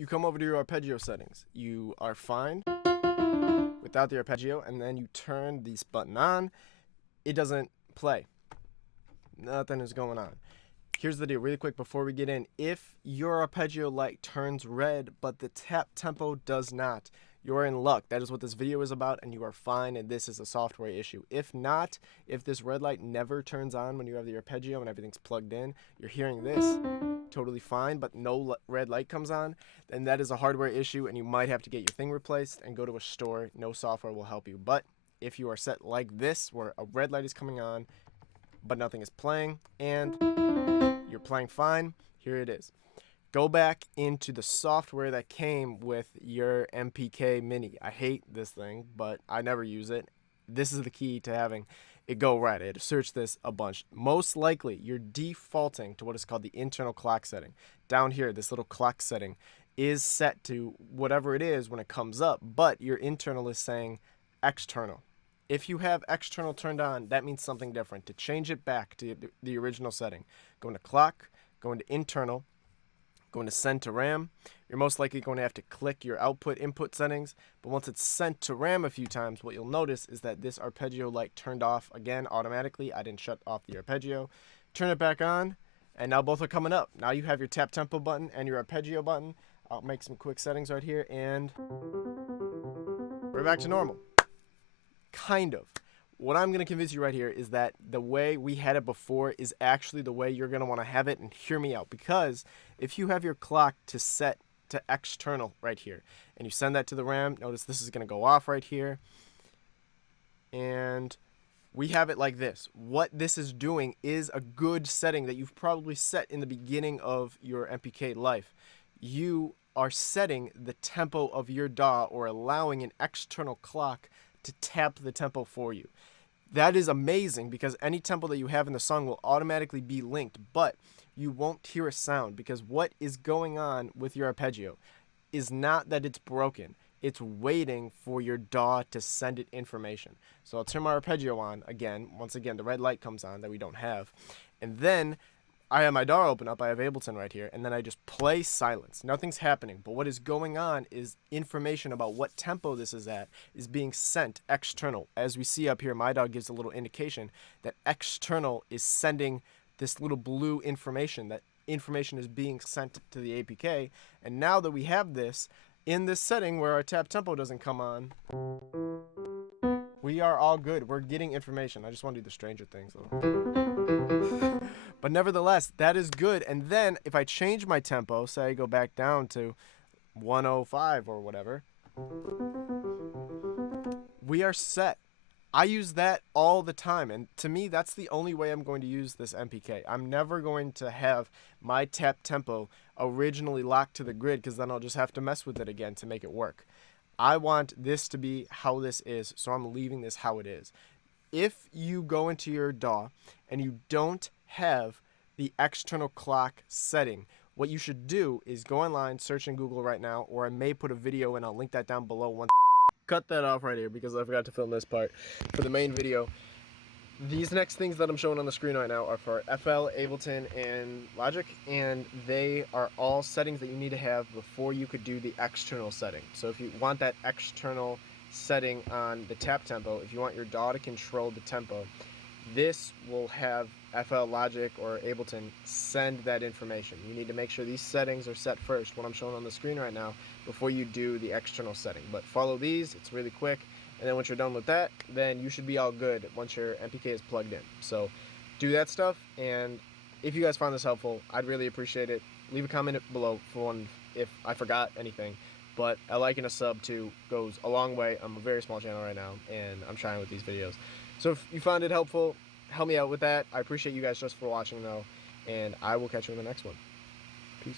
You come over to your arpeggio settings. You are fine without the arpeggio, and then you turn this button on. It doesn't play. Nothing is going on. Here's the deal, really quick before we get in. If your arpeggio light turns red, but the tap tempo does not, you're in luck. That is what this video is about, and you are fine, and this is a software issue. If not, if this red light never turns on when you have the arpeggio and everything's plugged in, you're hearing this totally fine, but no red light comes on, then that is a hardware issue, and you might have to get your thing replaced and go to a store. No software will help you. But if you are set like this, where a red light is coming on, but nothing is playing, and you're playing fine, here it is. Go back into the software that came with your MPK Mini. I hate this thing, but I never use it. This is the key to having it go right. I had to search this a bunch. Most likely, you're defaulting to what is called the internal clock setting. Down here, this little clock setting is set to whatever it is when it comes up, but your internal is saying external. If you have external turned on, that means something different. To change it back to the original setting, go into clock, go into internal, go into send to RAM. You're most likely going to have to click your output input settings, but once it's sent to RAM a few times, what you'll notice is that this arpeggio light turned off again automatically. I didn't shut off the arpeggio. Turn it back on, and now both are coming up. Now you have your tap tempo button and your arpeggio button. I'll make some quick settings right here, and we're back to normal. Kind of. What I'm going to convince you right here is that the way we had it before is actually the way you're going to want to have it, and hear me out. Because if you have your clock to set to external right here, and you send that to the RAM, notice this is going to go off right here. And we have it like this. What this is doing is a good setting that you've probably set in the beginning of your MPK life. You are setting the tempo of your DAW, or allowing an external clock to tap the tempo for you. That is amazing, because any tempo that you have in the song will automatically be linked, but you won't hear a sound, because what is going on with your arpeggio is not that it's broken. It's waiting for your DAW to send it information. So I'll turn my arpeggio on again. Once again, the red light comes on that we don't have. And then I have my DAW open up, I have Ableton right here, and then I just play silence. Nothing's happening, but what is going on is information about what tempo this is at is being sent external. As we see up here, my DAW gives a little indication that external is sending this little blue information. That information is being sent to the APK, and now that we have this, in this setting where our tap tempo doesn't come on, we are all good. We're getting information. I just want to do the Stranger Things though. But nevertheless, that is good. And then if I change my tempo, say I go back down to 105 or whatever, we are set. I use that all the time, and to me, that's the only way I'm going to use this MPK. I'm never going to have my tap tempo originally locked to the grid, because then I'll just have to mess with it again to make it work. I want this to be how this is, so I'm leaving this how it is. If you go into your DAW and you don't have the external clock setting, what you should do is go online, search in Google right now, or I may put a video and I'll link that down below. Once cut that off right here because I forgot to film this part for the main video. These next things that I'm showing on the screen right now are for FL, Ableton, and Logic, and they are all settings that you need to have before you could do the external setting. So if you want that external setting on the tap tempo, if you want your DAW to control the tempo, this will have FL, Logic, or Ableton send that information. You need to make sure these settings are set first, what I'm showing on the screen right now, before you do the external setting. But follow these, it's really quick. And then once you're done with that, then you should be all good once your MPK is plugged in. So do that stuff, and if you guys found this helpful, I'd really appreciate it. Leave a comment below for one if I forgot anything. But a like and a sub too goes a long way. I'm a very small channel right now, and I'm trying with these videos. So if you found it helpful, help me out with that. I appreciate you guys just for watching though, and I will catch you in the next one. Peace.